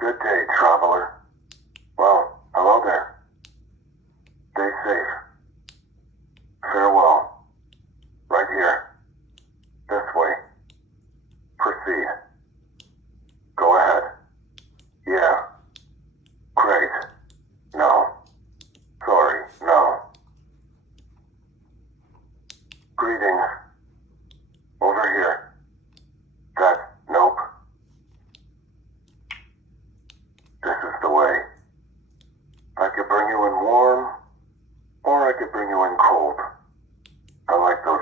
Good day, traveler. Well, hello there. Stay safe. Farewell. Right here. This way. Proceed. Go ahead. Yeah. Great. No. Sorry, no. Greetings. Over here. Nope. This is the way. I could bring you in warm, or I could bring you in cold. I like those